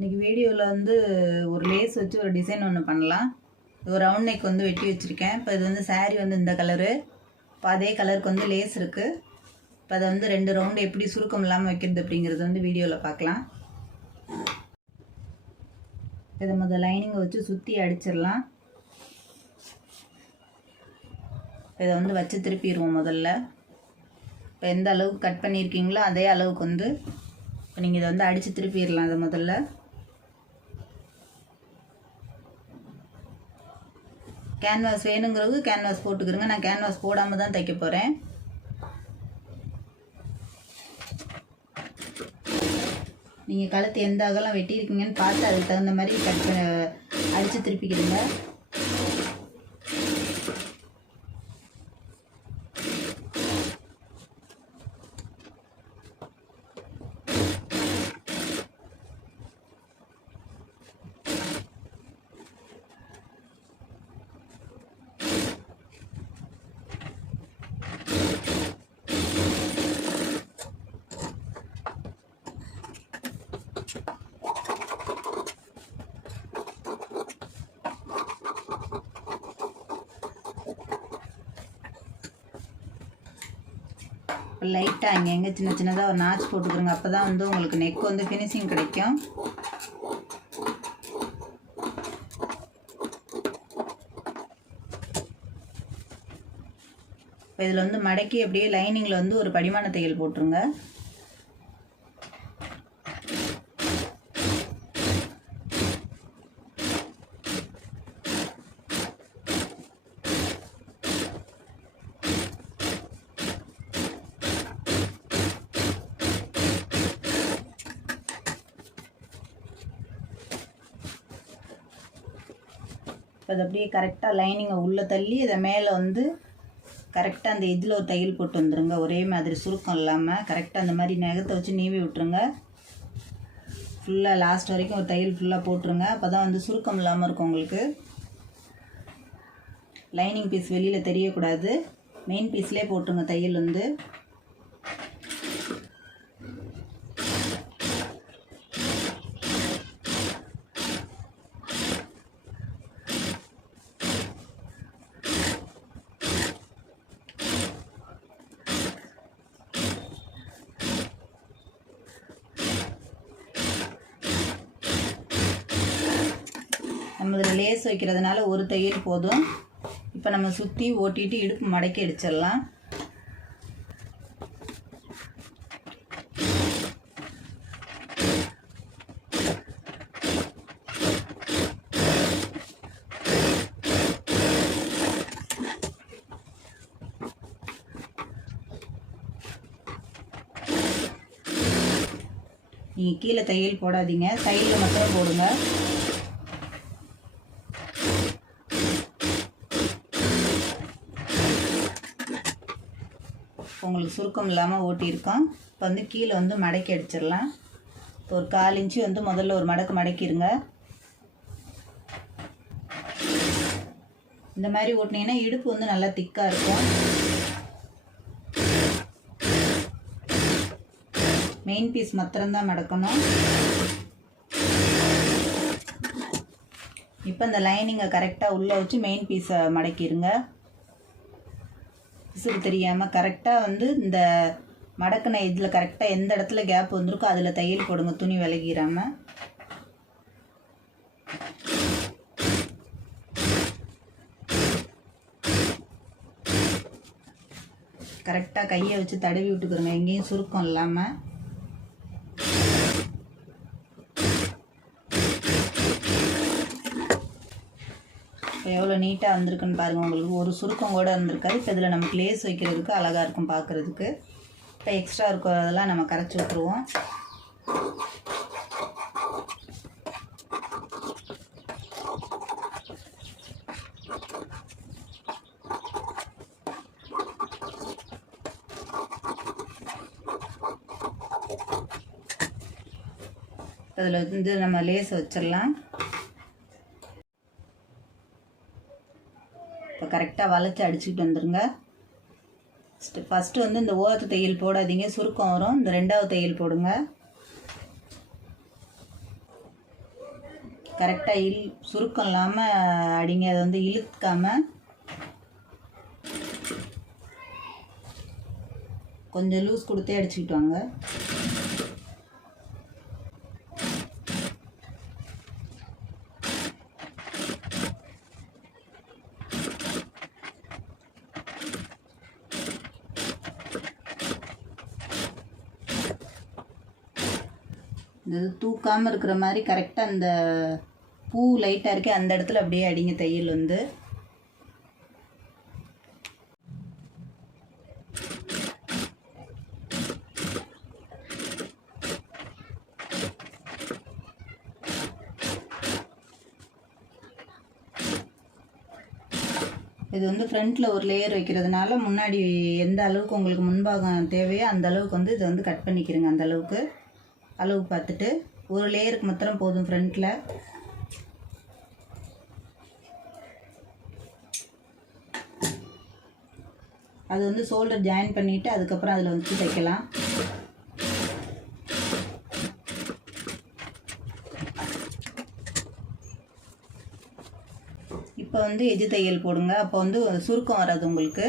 இன்றைக்கி வீடியோவில் வந்து ஒரு லேஸ் வச்சு ஒரு டிசைன் ஒன்று பண்ணலாம். ஒரு ரவுண்ட் நெக் வந்து வெட்டி வச்சுருக்கேன். இப்போ இது வந்து சாரீ வந்து இந்த கலரு இப்போ அதே கலருக்கு வந்து லேஸ் இருக்குது இப்போ அதை வந்து ரெண்டு ரவுண்டு எப்படி சுருக்கம் இல்லாமல் வைக்கிறது அப்படிங்கிறது வந்து வீடியோவில் பார்க்கலாம். இதை முதல் லைனிங்கை வச்சு சுற்றி அடிச்சிடலாம். இதை வந்து வச்சு திருப்பிடுவோம் முதல்ல. இப்போ எந்த அளவுக்கு கட் பண்ணியிருக்கீங்களோ அதே அளவுக்கு வந்து இப்போ நீங்கள் இதை வந்து அடித்து திருப்பிடலாம் அதை முதல்ல. கேன்வாஸ் வேணுங்கிறவங்க கேன்வாஸ் போட்டுக்கிறோங்க. நான் கேன்வாஸ் போடாமல் தான் தைக்க போகிறேன் நீங்கள் கழுத்து எந்த அகலம் வெட்டியிருக்கீங்கன்னு பார்த்து அதுக்கு தகுந்த மாதிரி கட் அடித்து திருப்பிக்கிடுங்க. லைட்டாக இங்கே எங்கே சின்ன சின்னதாக ஒரு நாச் போட்டுக்கிறோங்க. அப்போ தான் வந்து உங்களுக்கு நெக் வந்து ஃபினிஷிங் கிடைக்கும். இப்போ இதில் வந்து மடக்கி அப்படியே லைனிங்கில் வந்து ஒரு படிமான தையல் போட்டுருங்க. இப்போ அது அப்படியே கரெக்டாக லைனிங்கை உள்ளே தள்ளி அதை மேலே வந்து கரெக்டாக அந்த இதில் ஒரு தையல் போட்டு வந்துடுங்க ஒரே மாதிரி சுருக்கம் இல்லாமல் கரெக்டாக அந்த மாதிரி நகத்தை வச்சு நீவி விட்டுருங்க. ஃபுல்லாக லாஸ்ட் வரைக்கும் ஒரு தையல் ஃபுல்லாக போட்டுருங்க. அப்போ தான் வந்து சுருக்கம் இல்லாமல் இருக்கும் உங்களுக்கு. லைனிங் பீஸ் வெளியில் தெரியக்கூடாது. மெயின் பீஸ்லேயே போட்டுருங்க தையல் வந்து. நம்ம இதில் லேஸ் வைக்கிறதுனால ஒரு தையல் போதும். இப்போ நம்ம சுற்றி ஓட்டிட்டு இடுப்பு மடக்கி அடிச்சிடலாம். நீங்கள் கீழே தையல் போடாதீங்க. சைடில் மட்டும் போடுங்க. உங்களுக்கு சுருக்கம் இல்லாமல் ஓட்டியிருக்கோம் இப்போ வந்து கீழே வந்து மடக்கி அடிச்சிடலாம். இப்போ ஒரு கால் இன்ச்சு வந்து முதல்ல ஒரு மடக்கு மடக்கிடுங்க இந்த மாதிரி ஓட்டினீங்கன்னா இடுப்பு வந்து நல்லா திக்காக இருக்கும். மெயின் பீஸ் மாத்திரம்தான் மடக்கணும். இப்போ இந்த லைனிங்கை கரெக்டாக உள்ளே வச்சு மெயின் பீஸை மடக்கிடுங்க விசிறு தெரியாமல் கரெக்டாக வந்து இந்த மடக்கின இதில் கரெக்டாக எந்த இடத்துல கேப் வந்திருக்கோ அதில் தையல் போடுங்க துணி விலகிராமல் கரெக்டாக கையை வச்சு தடவி விட்டுக்கிறோங்க எங்கேயும் சுருக்கம் இல்லாமல் இப்போ எவ்வளோ நீட்டாக வந்திருக்குன்னு பாருங்கள் உங்களுக்கு ஒரு சுருக்கம் கூட இருந்திருக்காது இப்போ இதில் நமக்கு லேஸ் வைக்கிறதுக்கு அழகாக இருக்கும் பார்க்குறதுக்கு இப்போ எக்ஸ்ட்ரா இருக்கிறதெல்லாம் நம்ம கரைச்சி விட்ருவோம் அதில் வந்து நம்ம லேஸ் வச்சிடலாம். இப்போ கரெக்டாக வளைச்சி அடிச்சுக்கிட்டு வந்துடுங்க ஃபஸ்ட்டு வந்து இந்த ஓரத்து தையல் போடாதீங்க சுருக்கம் வரும். இந்த ரெண்டாவது தையல் போடுங்க. கரெக்டாக இல் சுருக்கம் இல்லாமல் அடிங்க அதை வந்து இழுக்காமல் கொஞ்சம் லூஸ் கொடுத்தே அடிச்சுக்கிட்டு வாங்க. இந்த இது தூக்காமல் இருக்கிற மாதிரி கரெக்டாக அந்த பூ லைட்டாக இருக்கே அந்த இடத்துல அப்படியே அடிங்க தையல் வந்து. இது வந்து ஃப்ரண்ட்டில் ஒரு லேயர் வைக்கிறதுனால முன்னாடி எந்த அளவுக்கு உங்களுக்கு முன்பாகம் தேவையோ அந்த அளவுக்கு வந்து இதை வந்து கட் பண்ணிக்கிறங்க அந்த அளவுக்கு. அளவு பார்த்துட்டு ஒரு லேயருக்கு மாத்திரம் போதும் ஃப்ரண்ட்டில் அது வந்து ஷோல்டர் ஜாயின் பண்ணிவிட்டு அதுக்கப்புறம் அதில் வச்சு தைக்கலாம். இப்போ வந்து எஜு தையல் போடுங்க. அப்போ வந்து சுருக்கம் வராது உங்களுக்கு.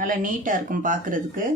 நல்லா நீட்டாக இருக்கும் பார்க்குறதுக்கு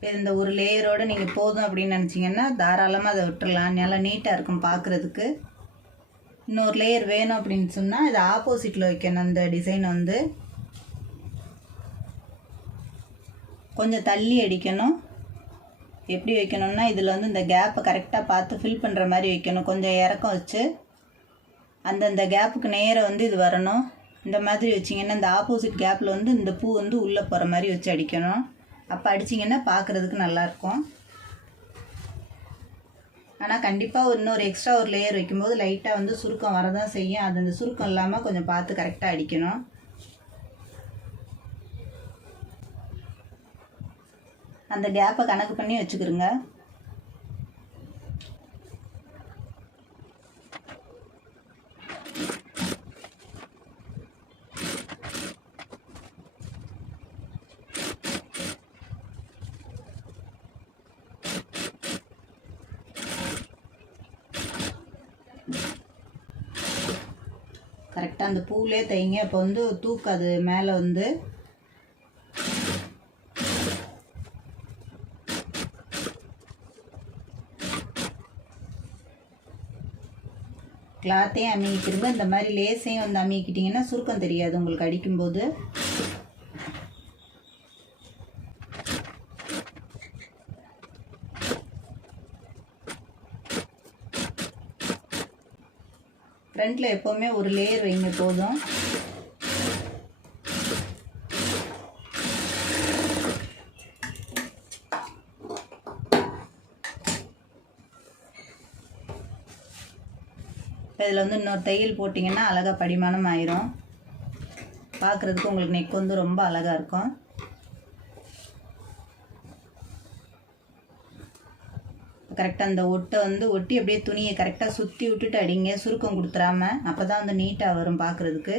இப்போ இந்த ஒரு லேயரோடு நீங்கள் போதும் அப்படின்னு நினச்சிங்கன்னா தாராளமாக அதை விட்டுறலாம். நல்லா நீட்டாக இருக்கும் பார்க்குறதுக்கு இன்னொரு லேயர் வேணும் அப்படின்னு சொன்னால் இது ஆப்போசிட்டில் வைக்கணும். அந்த டிசைன் வந்து. கொஞ்சம் தள்ளி அடிக்கணும். எப்படி வைக்கணும்னா இதில் வந்து இந்த கேப்பை கரெக்டாக பார்த்து ஃபில் பண்ணுற மாதிரி வைக்கணும். கொஞ்சம் இறக்கம் வச்சு. அந்தந்த கேப்புக்கு நேராக வந்து இது வரணும். இந்த மாதிரி வச்சிங்கன்னா இந்த ஆப்போசிட் கேப்பில் வந்து இந்த பூ வந்து உள்ளே போகிற மாதிரி வச்சு அடிக்கணும். அப்போ அடிச்சிங்கன்னா பார்க்குறதுக்கு நல்லாயிருக்கும். ஆனால் கண்டிப்பாக இன்னொரு எக்ஸ்ட்ரா ஒரு லேயர் வைக்கும்போது லைட்டாக வந்து சுருக்கம் வரதான் செய்யும். அது அந்த சுருக்கம் இல்லாமல் கொஞ்சம் பார்த்து கரெக்டாக அடிக்கணும். அந்த கேப்பை கணக்கு பண்ணி வச்சுக்கிறோங்க கரெக்டாக அந்த பூவிலே தைங்க இப்போ வந்து தூக்காது மேலே வந்து. கிளாத்தையும் அமுக்கிக்கிறங்க இந்த மாதிரி லேஸையும் வந்து அமுக்கிட்டிங்கன்னா சுருக்கம் தெரியாது. உங்களுக்கு அடிக்கும்போது. ஃப்ரண்ட்டில் எப்போவுமே ஒரு லேயர் வைங்க போதும். இதில் வந்து இன்னொரு தையல் போட்டிங்கன்னா அழகாக படிமானம் ஆயிரும். பார்க்குறதுக்கு உங்களுக்கு நெக் வந்து ரொம்ப அழகாக இருக்கும். கரெக்டாக அந்த ஒட்டை வந்து ஒட்டி அப்படியே துணியை கரெக்டாக சுற்றி விட்டுட்டு அடிங்க சுருக்கம் கொடுத்துறாம. அப்போ தான் வந்து நீட்டாக வரும் பார்க்குறதுக்கு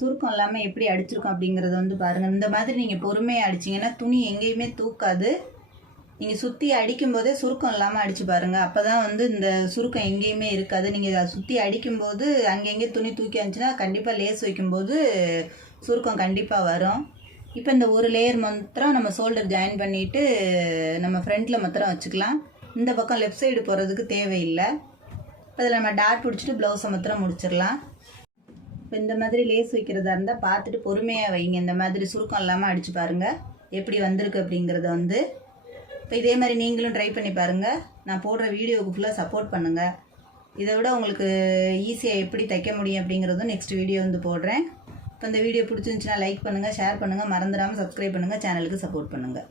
சுருக்கம் இல்லாமல் எப்படி அடிச்சிருக்கோம் அப்படிங்கிறத வந்து பாருங்கள் இந்த மாதிரி நீங்கள் பொறுமையாக அடிச்சிங்கன்னா துணி எங்கேயுமே தூக்காது. நீங்கள் சுற்றி அடிக்கும்போதே சுருக்கம் இல்லாமல் அடித்து பாருங்கள் அப்போ தான் வந்து இந்த சுருக்கம் எங்கேயுமே இருக்காது. நீங்கள் அதை சுற்றி அடிக்கும்போது அங்கெங்கே துணி தூக்கி இருந்துச்சுன்னா கண்டிப்பாக லேஸ் வைக்கும்போது சுருக்கம் கண்டிப்பாக வரும். இப்போ இந்த ஒரு லேயர் மாத்திரம் நம்ம ஷோல்டர் ஜாயின் பண்ணிவிட்டு நம்ம ஃப்ரண்ட்டில் மாத்திரம் வச்சுக்கலாம். இந்த பக்கம் லெஃப்ட் சைடு போகிறதுக்கு தேவையில்லை. இப்போ அதில் நம்ம டாட் பிடிச்சிட்டு ப்ளவுஸை மாத்திரம் முடிச்சிடலாம். இப்போ இந்த மாதிரி லேஸ் வைக்கிறதா இருந்தால் பார்த்துட்டு பொறுமையாக வைங்க. இந்த மாதிரி சுருக்கம் இல்லாமல் அடித்து பாருங்கள் எப்படி வந்திருக்கு அப்படிங்கிறத வந்து இப்போ இதே மாதிரி நீங்களும் ட்ரை பண்ணி பாருங்கள் நான் போடுற வீடியோவுக்கு ஃபுல்லாக சப்போர்ட் பண்ணுங்கள் இதை விட உங்களுக்கு ஈஸியாக எப்படி தைக்க முடியும் அப்படிங்கிறதும் நெக்ஸ்ட் வீடியோ வந்து போடுறேன். இப்போ இந்த வீடியோ பிடிச்சிருந்துச்சுன்னா லைக் பண்ணுங்கள் ஷேர் பண்ணுங்கள் மறந்துடாமல் சப்ஸ்கிரைப் பண்ணுங்கள் சேனலுக்கு சப்போர்ட் பண்ணுங்கள்